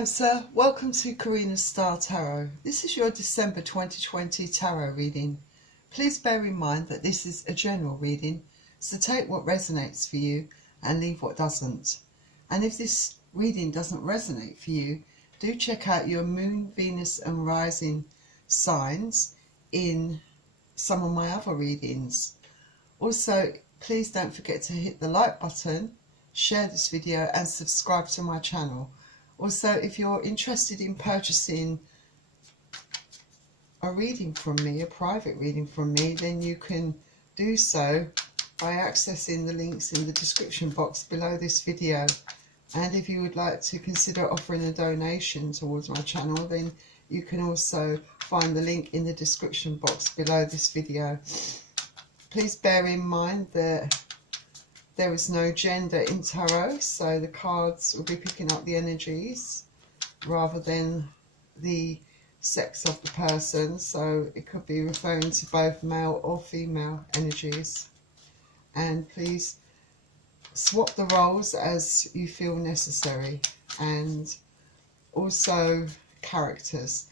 Cancer, welcome to Karina's Star Tarot. This is your December 2020 tarot reading. Please bear in mind that this is a general reading, so take what resonates for you and leave what doesn't. And if this reading doesn't resonate for you, do check out your Moon, Venus and Rising signs in some of my other readings. Also, please don't forget to hit the like button, share this video and subscribe to my channel. Also, if you're interested in purchasing a reading from me, a private reading from me, then you can do so by accessing the links in the description box below this video. And if you would like to consider offering a donation towards my channel, then you can also find the link in the description box below this video. Please bear in mind that there is no gender in tarot, so the cards will be picking up the energies rather than the sex of the person. So it could be referring to both male or female energies. And please swap the roles as you feel necessary. And also characters.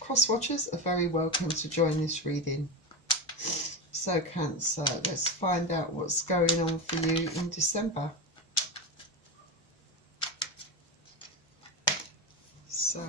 Cross watchers are very welcome to join this reading. So Cancer, let's find out what's going on for you in December. So,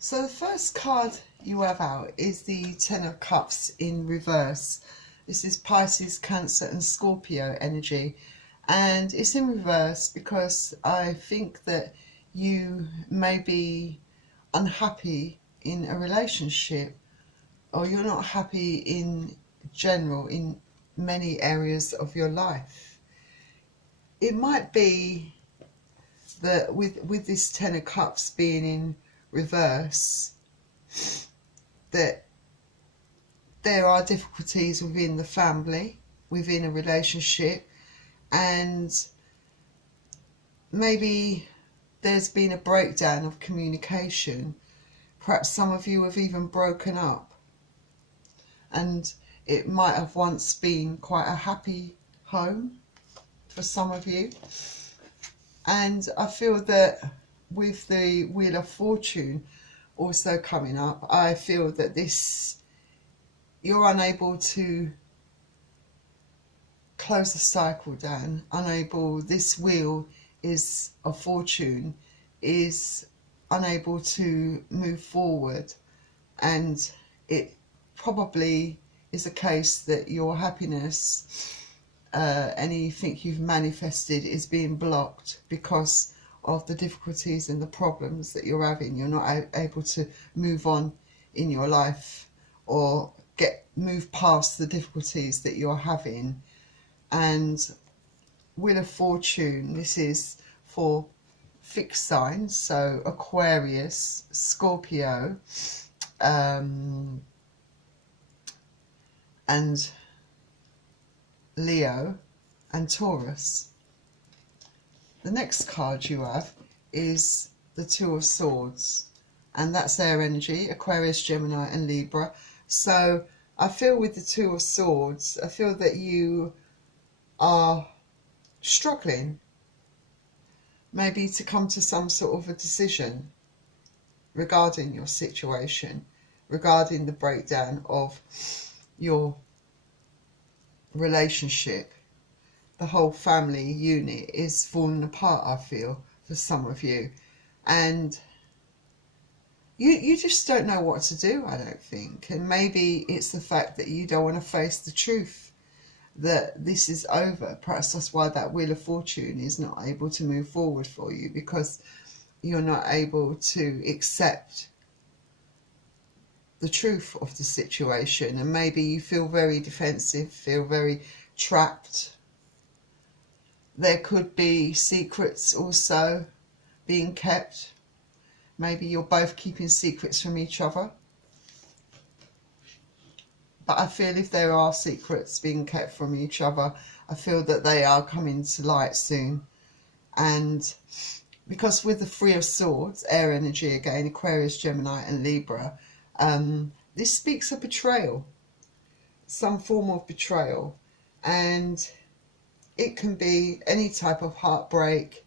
so the first card you have out is the Ten of Cups in reverse. This is Pisces, Cancer and Scorpio energy. And it's in reverse because I think that you may be unhappy in a relationship, or you're not happy in general in many areas of your life. It might be that with this Ten of Cups being in reverse, that there are difficulties within the family, within a relationship, and maybe there's been a breakdown of communication. Perhaps some of you have even broken up, and it might have once been quite a happy home for some of you. And I feel that with the Wheel of Fortune also coming up, I feel that you're unable to close the cycle down, this Wheel of Fortune is unable to move forward, and it probably is a case that your happiness, anything you've manifested, is being blocked because of the difficulties and the problems that you're having. You're not able to move on in your life or move past the difficulties that you're having. And Wheel of Fortune, this is for fixed signs, so Aquarius, Scorpio, and Leo and Taurus. The next card you have is the Two of Swords, and that's air energy, Aquarius, Gemini and Libra. So I feel with the Two of Swords, I feel that you are struggling maybe to come to some sort of a decision regarding your situation, regarding the breakdown of your relationship. The whole family unit is falling apart, I feel, for some of you. And you just don't know what to do, I don't think. And maybe it's the fact that you don't want to face the truth that this is over. Perhaps that's why that Wheel of Fortune is not able to move forward for you, because you're not able to accept the truth of the situation, and maybe you feel very defensive, feel very trapped. There could be secrets also being kept. Maybe you're both keeping secrets from each other. But I feel if there are secrets being kept from each other, I feel that they are coming to light soon. And because with the Three of Swords, air energy again, Aquarius, Gemini and Libra, this speaks of betrayal, some form of betrayal. And it can be any type of heartbreak.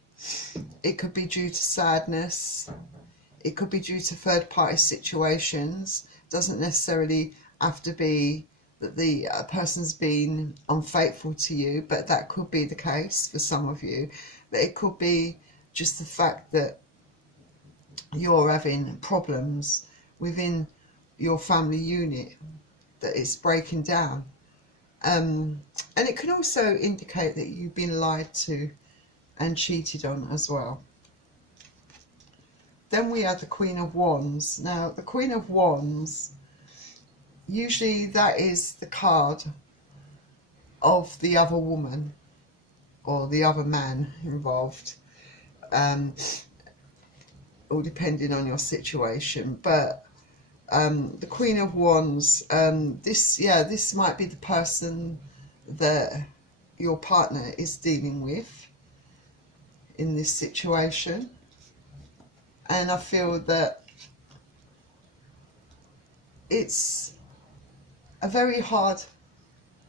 It could be due to sadness. It could be due to third-party situations. It doesn't necessarily have to be that the person's been unfaithful to you, but that could be the case for some of you. But it could be just the fact that you're having problems within your family unit, that it's breaking down. And it can also indicate that you've been lied to and cheated on as well. Then we have the Queen of Wands. Now, the Queen of Wands, usually that is the card of the other woman or the other man involved, all depending on your situation. But the Queen of Wands, this might be the person that your partner is dealing with in this situation. And I feel that it's a very hard,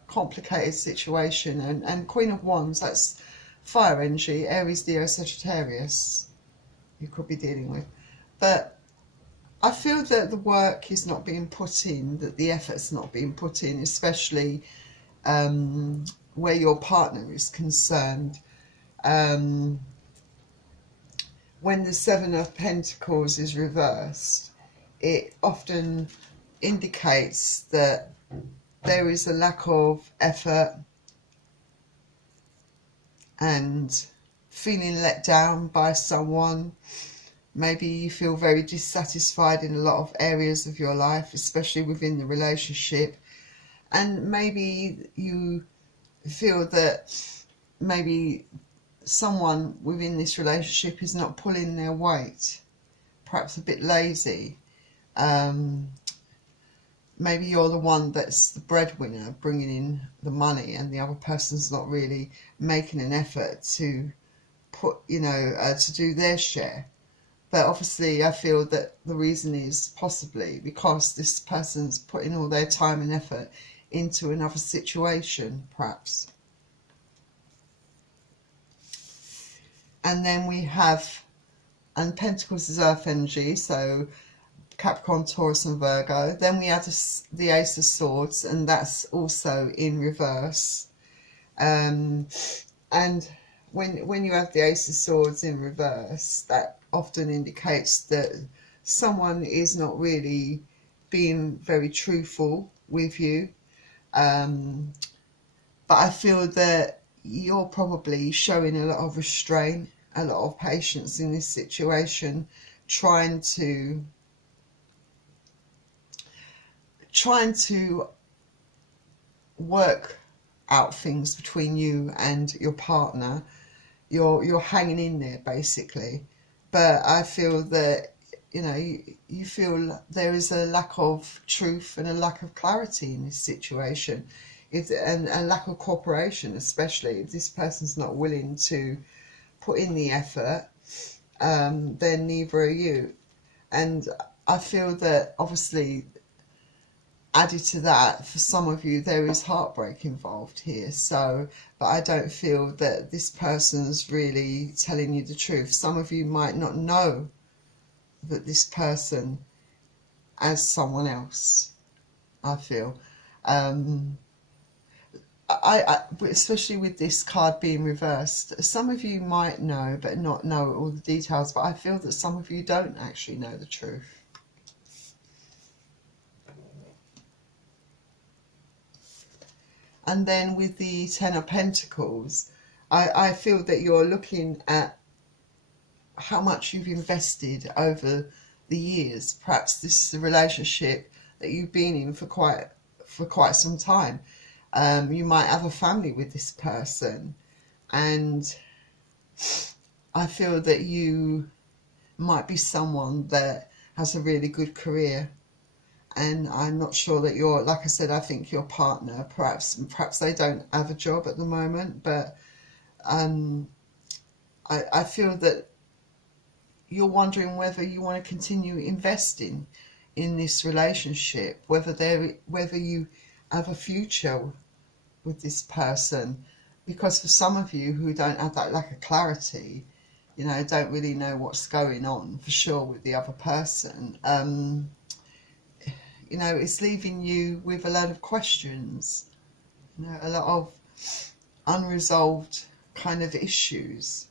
complicated situation. And Queen of Wands, that's fire energy, Aries, Leo, Sagittarius, you could be dealing with. But I feel that the work is not being put in, that the effort's not being put in, especially where your partner is concerned. When the Seven of Pentacles is reversed, it often indicates that there is a lack of effort and feeling let down by someone. Maybe you feel very dissatisfied in a lot of areas of your life, especially within the relationship. And maybe you feel that maybe someone within this relationship is not pulling their weight, perhaps a bit lazy. Maybe you're the one that's the breadwinner, bringing in the money, and the other person's not really making an effort to put, to do their share. But obviously I feel that the reason is possibly because this person's putting all their time and effort into another situation, perhaps. And then we have, and Pentacles is earth energy, so Capricorn, Taurus and Virgo. Then we have the Ace of Swords, and that's also in reverse. And when you have the Ace of Swords in reverse, that often indicates that someone is not really being very truthful with you. But I feel that you're probably showing a lot of restraint, a lot of patience in this situation, trying to work out things between you and your partner. You're hanging in there basically. But I feel that you feel there is a lack of truth and a lack of clarity in this situation, and a lack of cooperation, especially if this person's not willing to put in the effort. Then neither are you. And I feel that obviously added to that, for some of you there is heartbreak involved here. So, but I don't feel that this person's really telling you the truth. Some of you might not know that this person as someone else, I feel. Especially with this card being reversed, some of you might know but not know all the details, but I feel that some of you don't actually know the truth. And then with the Ten of Pentacles, I feel that you're looking at how much you've invested over the years. Perhaps this is a relationship that you've been in for quite some time. You might have a family with this person, and I feel that you might be someone that has a really good career, and I'm not sure that you're, like I said, I think your partner, perhaps they don't have a job at the moment, but I feel that you're wondering whether you want to continue investing in this relationship, whether you have a future with this person. Because for some of you who don't have that lack of clarity, you know, don't really know what's going on for sure with the other person, you know, it's leaving you with a lot of questions, you know, a lot of unresolved kind of issues.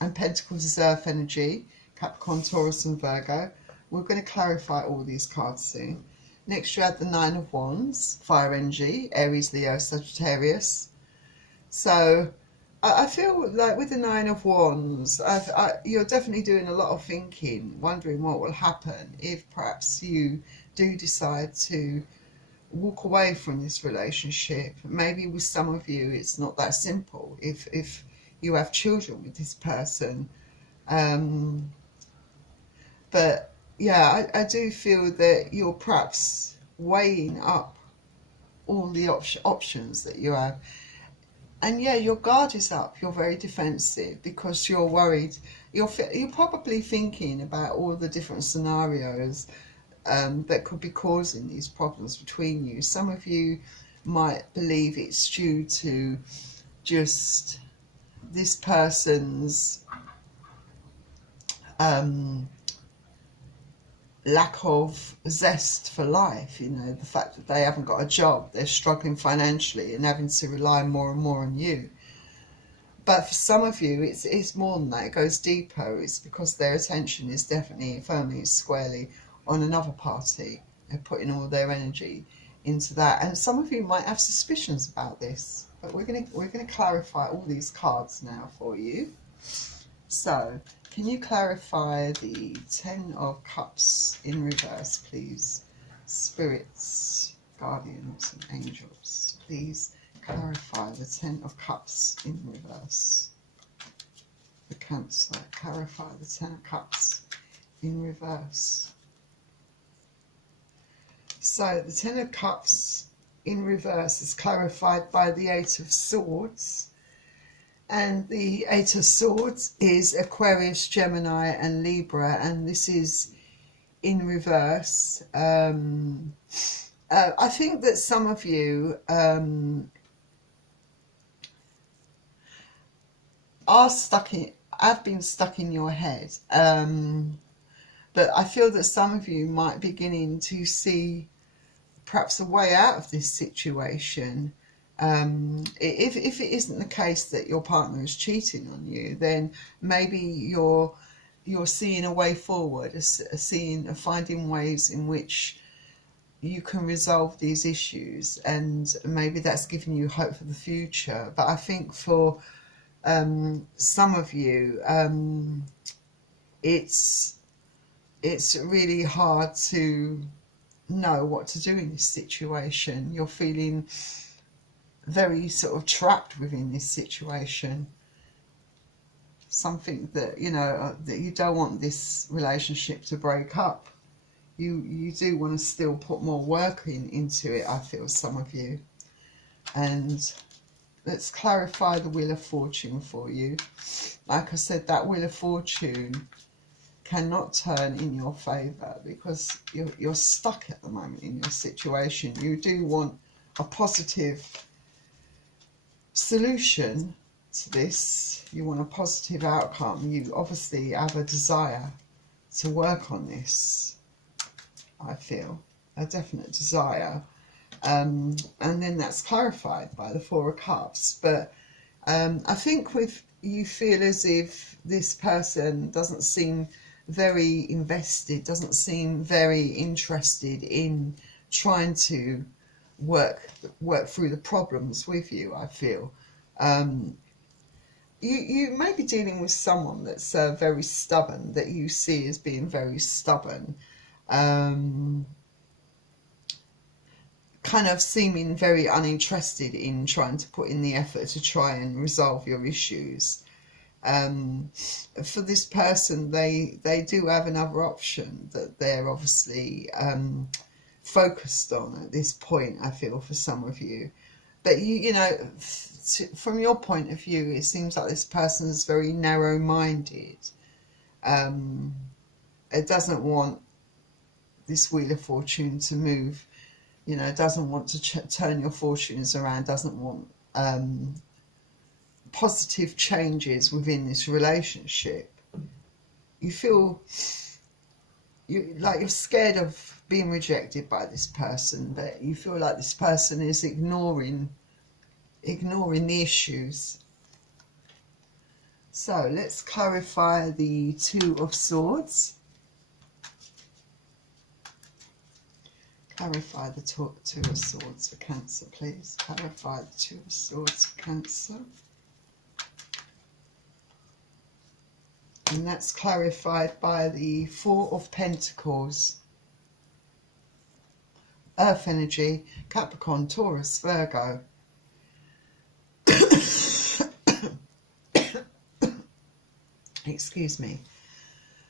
And Pentacles is earth energy, Capricorn, Taurus and Virgo. We're going to clarify all these cards soon. Next you have the Nine of Wands, fire energy, Aries, Leo, Sagittarius. So I feel like with the Nine of Wands, you're definitely doing a lot of thinking, wondering what will happen if perhaps you do decide to walk away from this relationship. Maybe with some of you it's not that simple if you have children with this person. But yeah, I do feel that you're perhaps weighing up all the options that you have. And yeah, your guard is up. You're very defensive because you're worried. You're probably thinking about all the different scenarios that could be causing these problems between you. Some of you might believe it's due to just this person's lack of zest for life, you know, the fact that they haven't got a job, they're struggling financially and having to rely more and more on you. But for some of you, it's more than that. It goes deeper. It's because their attention is definitely firmly, squarely on another party. They're putting all their energy into that. And some of you might have suspicions about this, but we're gonna clarify all these cards now for you. So, can you clarify the Ten of Cups in reverse, please? Spirits, guardians and angels, please clarify the Ten of Cups in reverse. For Cancer, clarify the Ten of Cups in reverse. So, the Ten of Cups in reverse is clarified by the Eight of Swords. And the Eight of Swords is Aquarius, Gemini and Libra, and this is in reverse. I think that some of you have been stuck in your head, but I feel that some of you might be beginning to see perhaps a way out of this situation. If it isn't the case that your partner is cheating on you, then maybe you're seeing a way forward, finding ways in which you can resolve these issues, and maybe that's giving you hope for the future. But I think for some of you, it's really hard to know what to do in this situation. You're feeling very sort of trapped within this situation. Something that, you know, that you don't want this relationship to break up. You do want to still put more work into it, I feel, some of you. And let's clarify the Wheel of Fortune for you. Like I said, that Wheel of Fortune cannot turn in your favour because you're stuck at the moment in your situation. You do want a positive solution to this. You want a positive outcome. You obviously have a desire to work on this, I feel, a definite desire, and then that's clarified by the Four of Cups. But I think with you feel as if this person doesn't seem very invested, doesn't seem very interested in trying to work through the problems with you, I feel. You may be dealing with someone that's very stubborn, that you see as being very stubborn, kind of seeming very uninterested in trying to put in the effort to try and resolve your issues. For this person, they do have another option that they're obviously focused on at this point, I feel, for some of you. But you know, from your point of view, it seems like this person is very narrow-minded. It doesn't want this Wheel of Fortune to move, you know, doesn't want to turn your fortunes around, doesn't want positive changes within this relationship. You feel like you're scared of being rejected by this person, but you feel like this person is ignoring the issues. So let's clarify the Two of Swords. Clarify the Two of Swords for Cancer, please. Clarify the Two of Swords for Cancer. And that's clarified by the Four of Pentacles. Earth energy, Capricorn, Taurus, Virgo. Excuse me.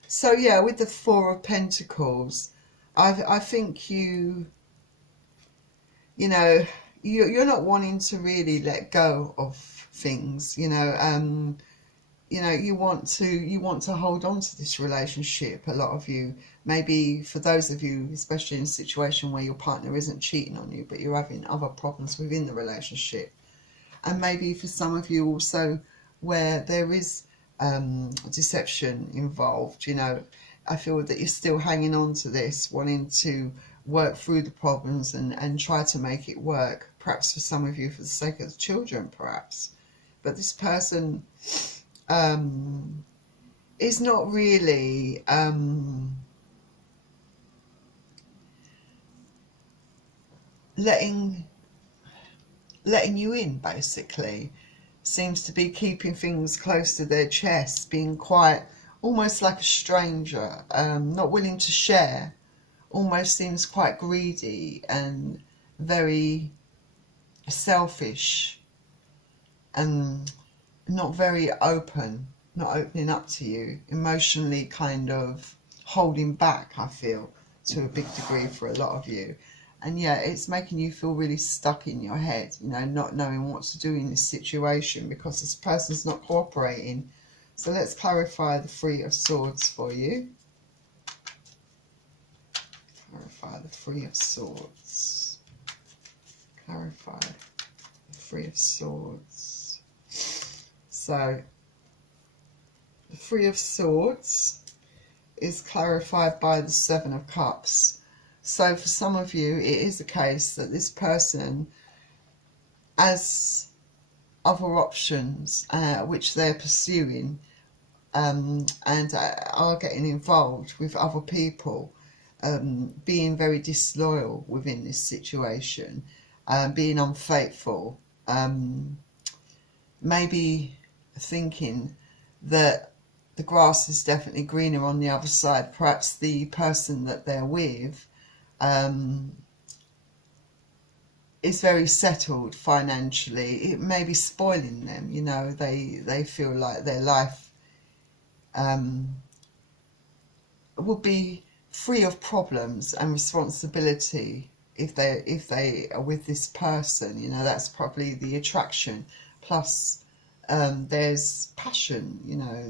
So yeah, with the Four of Pentacles, I think you're not wanting to really let go of things. You want to hold on to this relationship. A lot of you, maybe for those of you, especially in a situation where your partner isn't cheating on you, but you're having other problems within the relationship. And maybe for some of you also where there is deception involved, I feel that you're still hanging on to this, wanting to work through the problems and try to make it work. Perhaps for some of you for the sake of the children, perhaps. But this person is not really letting you in, basically. Seems to be keeping things close to their chest, being quite almost like a stranger, not willing to share, almost seems quite greedy and very selfish and not very open, not opening up to you, emotionally kind of holding back, I feel, to a big degree for a lot of you. And yeah, it's making you feel really stuck in your head, not knowing what to do in this situation because this person's not cooperating. So let's clarify the Three of Swords for you. Clarify the Three of Swords. Clarify the Three of Swords. So the Three of Swords is clarified by the Seven of Cups. So for some of you, it is the case that this person has other options which they're pursuing and are getting involved with other people, being very disloyal within this situation, being unfaithful, maybe thinking that the grass is definitely greener on the other side. Perhaps the person that they're with is very settled financially. It may be spoiling them, they feel like their life will be free of problems and responsibility if they are with this person. That's probably the attraction. Plus there's passion.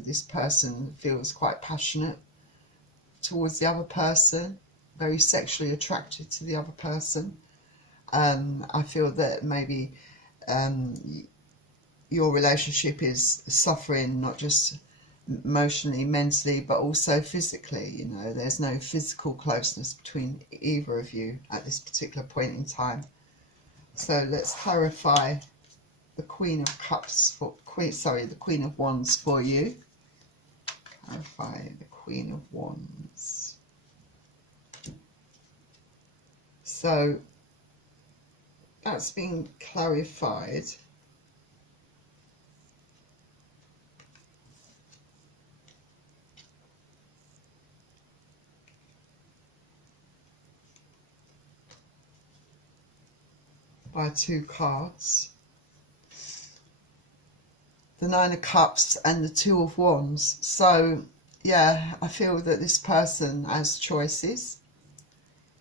This person feels quite passionate towards the other person, very sexually attracted to the other person. I feel that maybe your relationship is suffering, not just emotionally, mentally, but also physically. There's no physical closeness between either of you at this particular point in time. So let's clarify the Queen of Cups the Queen of Wands for you. Clarify the Queen of Wands. So that's been clarified. By 2 cards. The 9 of Cups and the 2 of Wands. So, yeah, I feel that this person has choices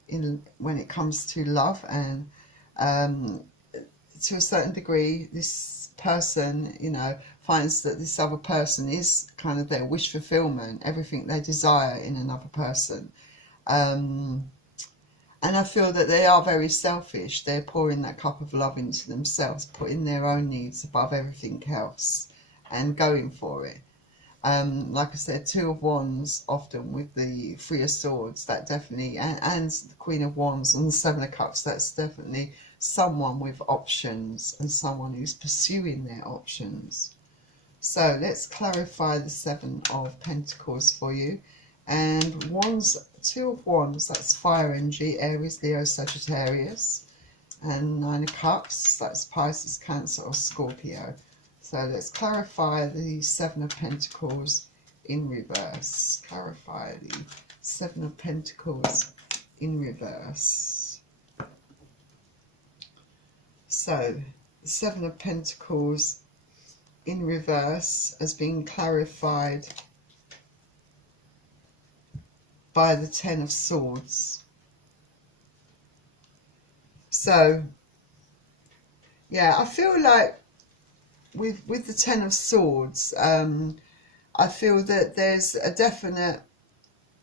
when it comes to love, and to a certain degree, this person, you know, finds that this other person is kind of their wish fulfillment, everything they desire in another person. And I feel that they are very selfish. They're pouring that cup of love into themselves, putting their own needs above everything else and going for it. Like I said, 2 of Wands, often with the 3 of Swords, that definitely, and the Queen of Wands and the 7 of Cups, that's definitely someone with options and someone who's pursuing their options. So let's clarify the 7 of Pentacles for you. And Wands, 2 of Wands, that's fire energy, Aries, Leo, Sagittarius. And 9 of Cups, that's Pisces, Cancer or Scorpio. So let's clarify the 7 of Pentacles in reverse. Clarify the 7 of Pentacles in reverse. So the 7 of Pentacles in reverse has been clarified by the 10 of Swords. So, yeah, I feel like with the 10 of Swords, I feel that there's a definite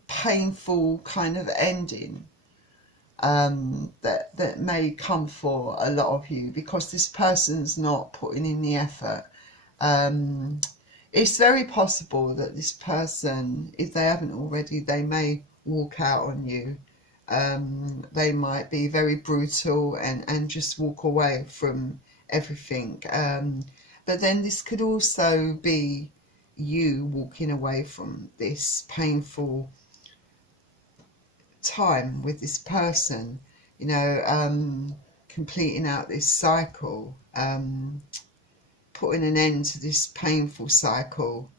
painful kind of ending that may come for a lot of you, because this person's not putting in the effort. It's very possible that this person, if they haven't already, they may walk out on you. They might be very brutal and just walk away from everything. But then this could also be you walking away from this painful time with this person, you know, completing out this cycle, putting an end to this painful cycle.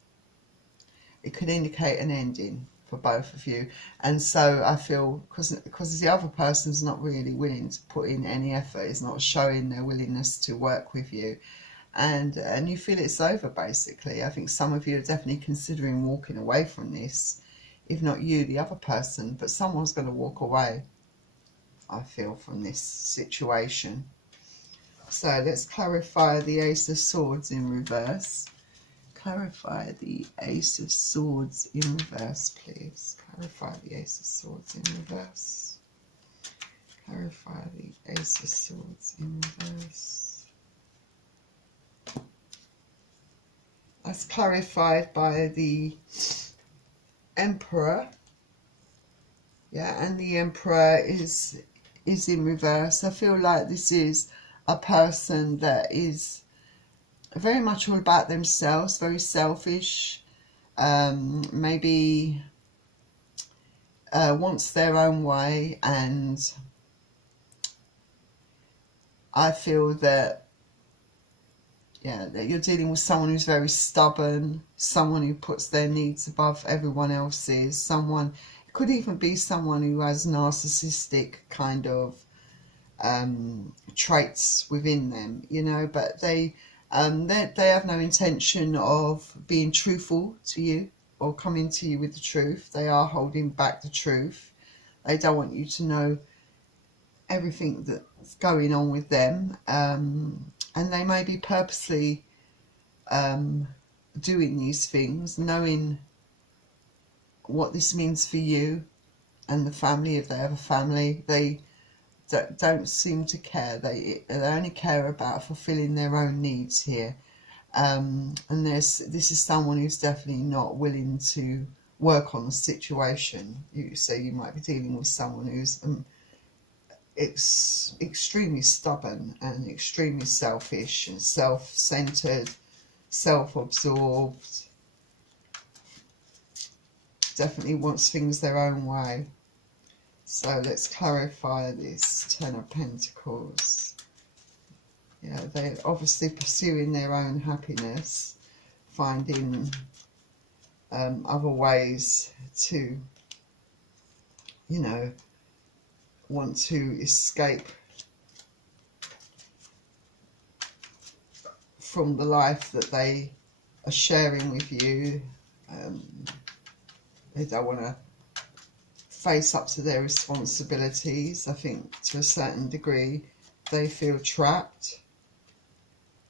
It could indicate an ending for both of you. And so I feel, because the other person's not really willing to put in any effort, is not showing their willingness to work with you, and you feel it's over, basically. I think some of you are definitely considering walking away from this. If not you, the other person, but someone's going to walk away, I feel, from this situation. So let's clarify the Ace of Swords in reverse. Clarify the Ace of Swords in reverse, please. Clarify the Ace of Swords in reverse. Clarify the Ace of Swords in reverse. That's clarified by the Emperor. Yeah, and the Emperor is in reverse. I feel like this is a person that is very much all about themselves, very selfish, maybe wants their own way, and I feel that, yeah, that you're dealing with someone who's very stubborn, someone who puts their needs above everyone else's, someone, it could even be someone who has narcissistic kind of traits within them, you know, but they have no intention of being truthful to you or coming to you with the truth. They are holding back the truth. They don't want you to know everything that's going on with them, and they may be purposely doing these things, knowing what this means for you and the family, if they have a family. They don't seem to care. They only care about fulfilling their own needs here. And this is someone who's definitely not willing to work on the situation. So you might be dealing with someone who's extremely stubborn and extremely selfish and self-centered, self-absorbed. Definitely wants things their own way. So let's clarify this 10 of Pentacles Yeah, they're obviously pursuing their own happiness, finding other ways to, you know, want to escape from the life that they are sharing with you. They don't want to face up to their responsibilities. I think to a certain degree they feel trapped.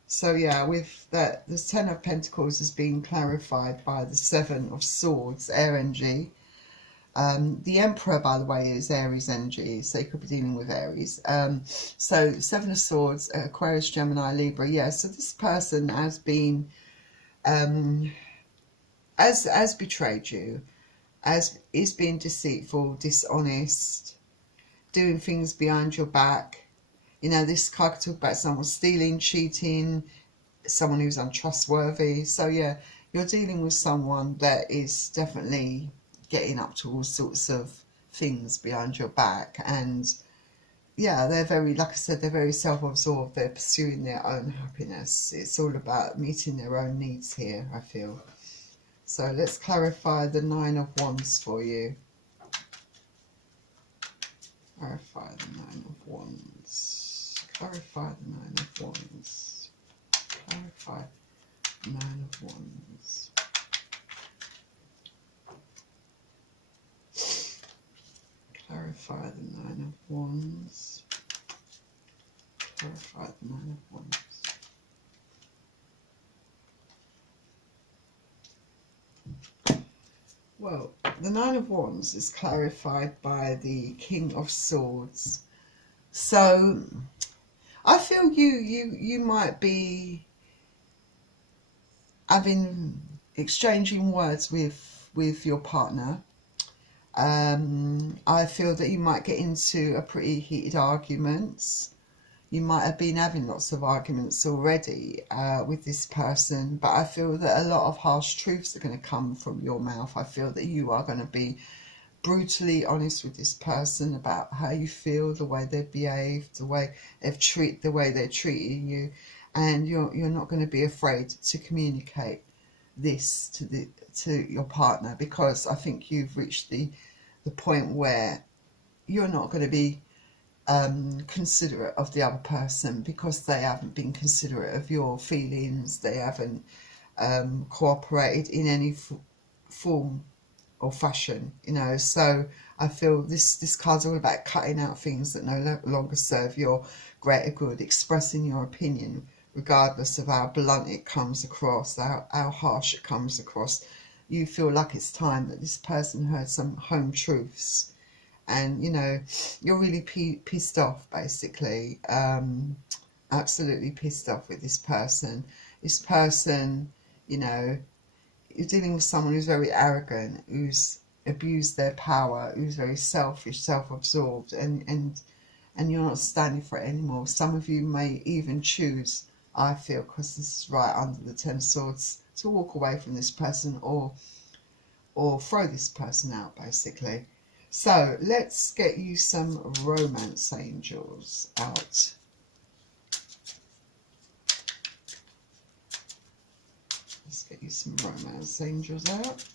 So yeah, with that, the Ten of Pentacles has been clarified by the Seven of Swords, air energy. The Emperor, by the way, is Aries energy, so you could be dealing with Aries. So Seven of Swords, Aquarius, Gemini, Libra. Yeah, so this person has been, has betrayed you, is being deceitful, dishonest, doing things behind your back. You know, this card could talk about someone stealing, cheating, someone who's untrustworthy. So yeah, you're dealing with someone that is definitely getting up to all sorts of things behind your back. And yeah, they're very, like I said, they're very self-absorbed. They're pursuing their own happiness. It's all about meeting their own needs here, I feel. So let's clarify the Nine of Wands for you. Clarify the Nine of Wands. Clarify the Nine of Wands. Clarify the Nine of Wands. Clarify the Nine of Wands. Clarify the Nine of Wands. Well, the Nine of Wands is clarified by the King of Swords. So I feel you might be exchanging words with your partner. I feel that you might get into a pretty heated arguments. You might have been having lots of arguments already with this person, but I feel that a lot of harsh truths are going to come from your mouth. I feel that you are going to be brutally honest with this person about how you feel, the way they've behaved, the way they're treating you, and you're not going to be afraid to communicate this to your partner, because I think you've reached the point where you're not going to be considerate of the other person because they haven't been considerate of your feelings. They haven't cooperated in any form or fashion, you know. So I feel this card's all about cutting out things that no longer serve your greater good, expressing your opinion regardless of how blunt it comes across, how harsh it comes across. You feel like it's time that this person heard some home truths, and you know, you're really pissed off, basically. Absolutely pissed off with this person. This person, you know, you're dealing with someone who's very arrogant, who's abused their power, who's very selfish, self-absorbed, and you're not standing for it anymore. Some of you may even choose, I feel, because this is right under the Ten of Swords, to walk away from this person or throw this person out, basically. So let's get you some romance angels out. Let's get you some romance angels out.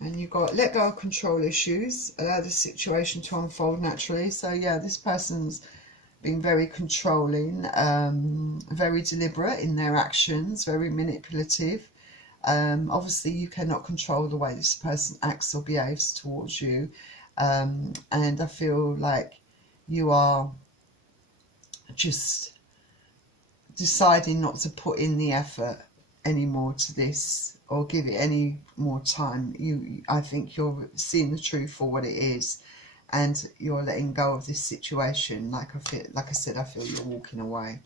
And you've got let go of control issues, allow the situation to unfold naturally. So yeah, this person's been very controlling, very deliberate in their actions, very manipulative. Obviously you cannot control the way this person acts or behaves towards you, and I feel like you are just deciding not to put in the effort anymore to this or give it any more time. I think you're seeing the truth for what it is, and you're letting go of this situation. Like I said, I feel you're walking away.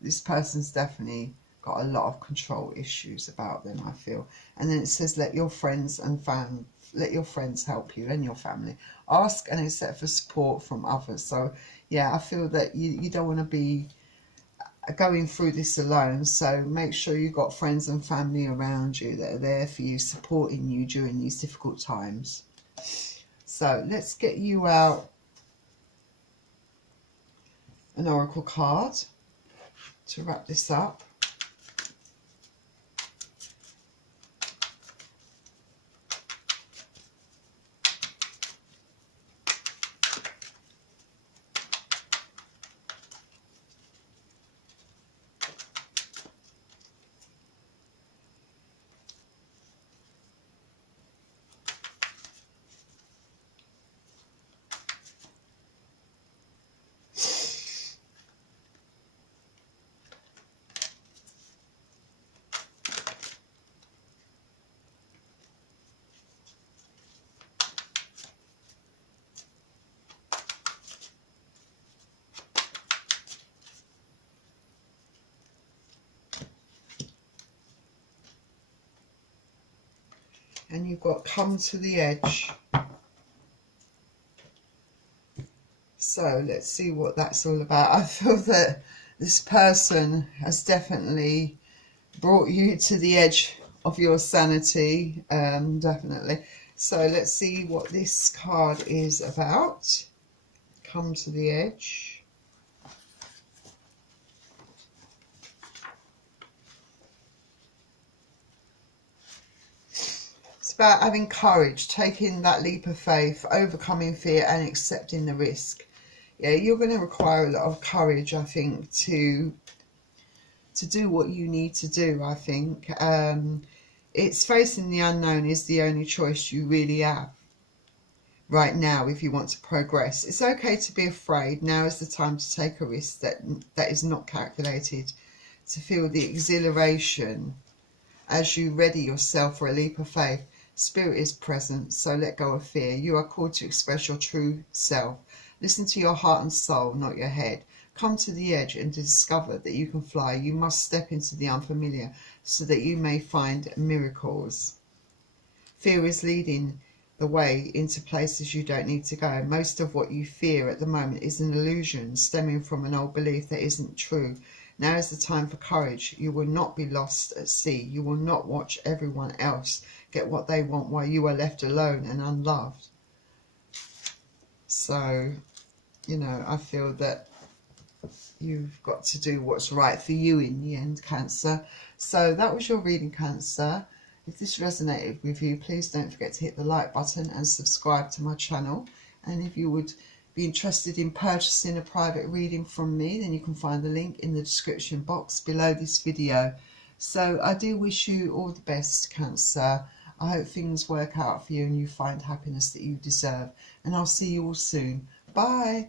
This person's definitely got a lot of control issues about them, I feel. And then it says let your friends help you and your family. Ask and accept for support from others. So yeah, I feel that you don't want to be going through this alone, so make sure you've got friends and family around you that are there for you, supporting you during these difficult times. So let's get you out an oracle card to wrap this up. And you've got come to the edge. So let's see what that's all about. I feel that this person has definitely brought you to the edge of your sanity, definitely. So let's see what this card is about. Come to the edge. It's about having courage, taking that leap of faith, overcoming fear and accepting the risk. Yeah, you're going to require a lot of courage, I think, to do what you need to do, I think. It's facing the unknown is the only choice you really have right now if you want to progress. It's okay to be afraid. Now is the time to take a risk that is not calculated, to feel the exhilaration as you ready yourself for a leap of faith. Spirit is present, so let go of fear. You are called to express your true self. Listen to your heart and soul, not your head. Come to the edge and discover that you can fly. You must step into the unfamiliar so that you may find miracles. Fear is leading the way into places you don't need to go. Most of what you fear at the moment is an illusion stemming from an old belief that isn't true. Now is the time for courage. You will not be lost at sea. You will not watch everyone else get what they want while you are left alone and unloved. So, you know, I feel that you've got to do what's right for you in the end, Cancer. So that was your reading, Cancer. If this resonated with you, please don't forget to hit the like button and subscribe to my channel. And if you would be interested in purchasing a private reading from me, then you can find the link in the description box below this video. So I do wish you all the best, Cancer. I hope things work out for you and you find happiness that you deserve. And I'll see you all soon. Bye.